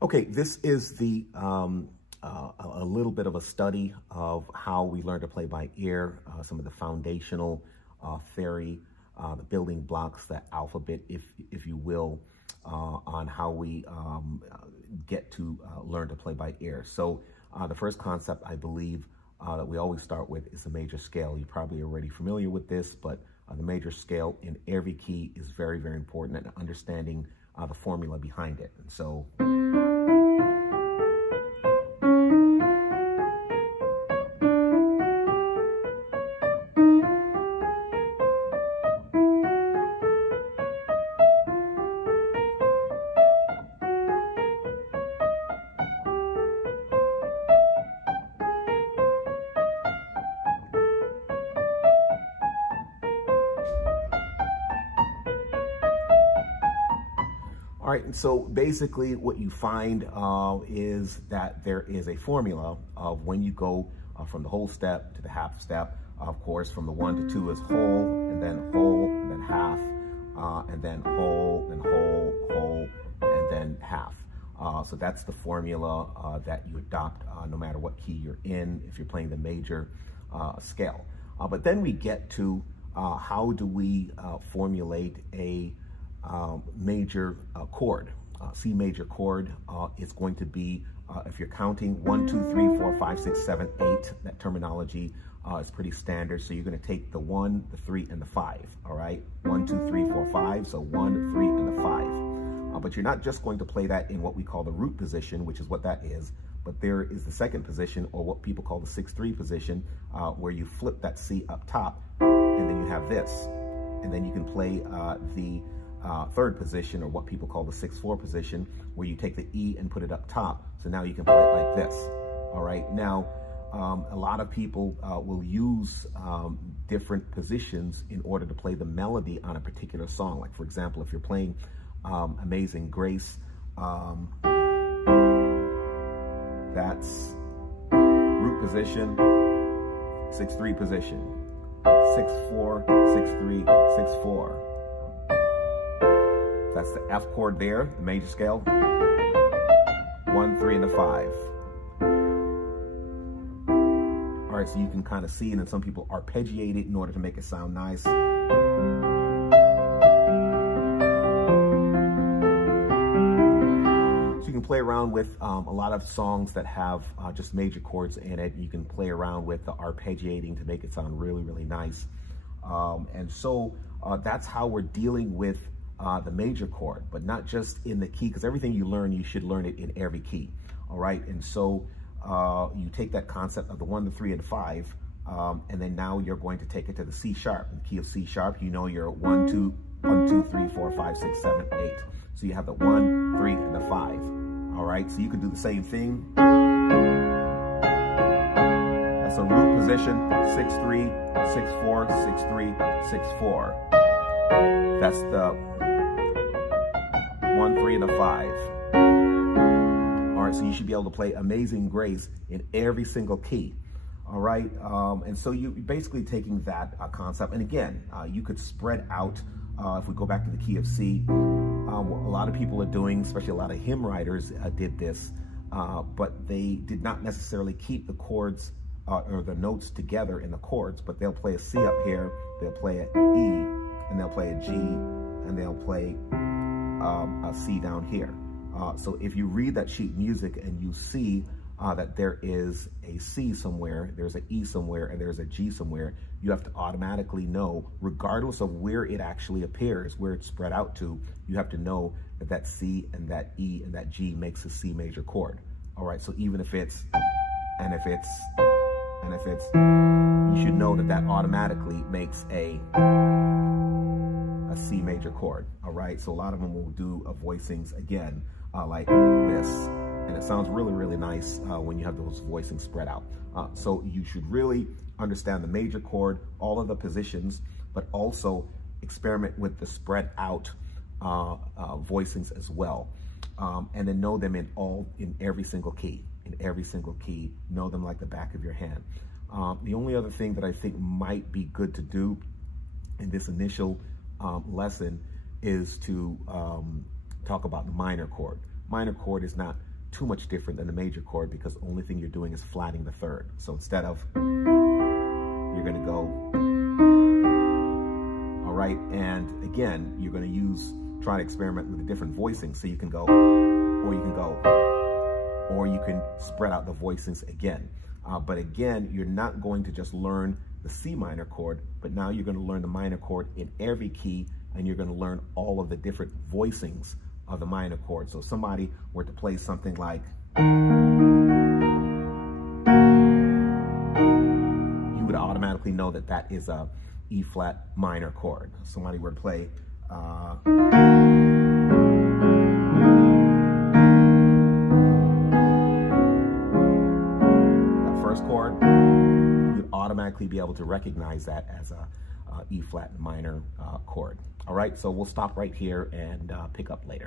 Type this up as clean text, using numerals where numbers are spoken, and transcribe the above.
Okay, this is a little bit of a study of how we learn to play by ear, some of the foundational theory, the building blocks, the alphabet, if you will, on how we get to learn to play by ear. So the first concept, I believe, that we always start with is the major scale. You're probably already familiar with this, but the major scale in every key is very, very important, and understanding the formula behind it. And so all right, and so basically what you find is that there is a formula of when you go from the whole step to the half step. Of course, from the 1 to 2 is whole, and then half, and then whole, and then half. So that's the formula that you adopt no matter what key you're in, if you're playing the major scale. But then we get to how do we formulate a major chord. C major chord is going to be, if you're counting 1, 2, 3, 4, 5, 6, 7, 8, that terminology is pretty standard. So you're going to take the 1, the 3, and the 5. All right, 1, 2, 3, 4, 5. So 1, 3, and the 5. But you're not just going to play that in what we call the root position, which is what that is. But there is the second position, or what people call the 6-3 position, where you flip that C up top, and then you have this, and then you can play the third position, or what people call the 6-4 position, where you take the E and put it up top. So now you can play it like this. All right. Now, a lot of people will use different positions in order to play the melody on a particular song. Like, for example, if you're playing Amazing Grace, that's root position, 6-3 position, 6-4, 6-3, 6-4. That's the F chord there, the major scale. 1, 3, and the 5. All right, so you can kind of see, and then some people arpeggiate it in order to make it sound nice. So you can play around with a lot of songs that have just major chords in it. You can play around with the arpeggiating to make it sound really, really nice. And so that's how we're dealing with the major chord, but not just in the key, because everything you learn, you should learn it in every key. All right, and so you take that concept of the 1, the 3, and 5, and then now you're going to take it to the C sharp. In the key of C sharp, you know you're 1, 2, 3, 4, 5, 6, 7, 8. So you have the 1, 3, and the 5. All right, so you can do the same thing. That's a root position, 6-3, 6-4, 6-3, 6-4. That's the 1, 3, and a 5. All right, so you should be able to play Amazing Grace in every single key. All right, and so you're basically taking that concept, and again, you could spread out. If we go back to the key of C, what a lot of people are doing, especially a lot of hymn writers did this, but they did not necessarily keep the chords or the notes together in the chords, but they'll play a C up here, they'll play an E, and they'll play a G, and they'll play a C down here. So if you read that sheet music and you see that there is a C somewhere, there's an E somewhere, and there's a G somewhere, you have to automatically know, regardless of where it actually appears, where it's spread out to, you have to know that that C and that E and that G makes a C major chord. All right, so even if it's, and if it's, and if it's, you should know that that automatically makes a C major chord. All right, so a lot of them will do voicings again like this, and it sounds really, really nice when you have those voicings spread out. So you should really understand the major chord, all of the positions, but also experiment with the spread out voicings as well, and then know them in every single key. In every single key, know them like the back of your hand. The only other thing that I think might be good to do in this initial lesson is to talk about the minor chord. Minor chord is not too much different than the major chord because the only thing you're doing is flatting the third. So instead of, you're going to go, all right, and again, you're going to try to experiment with a different voicing. So you can go, or you can go, or you can spread out the voicings again. But again, you're not going to just learn the C minor chord, but now you're going to learn the minor chord in every key, and you're going to learn all of the different voicings of the minor chord. So if somebody were to play something like, you would automatically know that that is a E flat minor chord. Somebody were to play that first chord, you'd automatically be able to recognize that as a E flat minor chord. All right, so we'll stop right here and pick up later.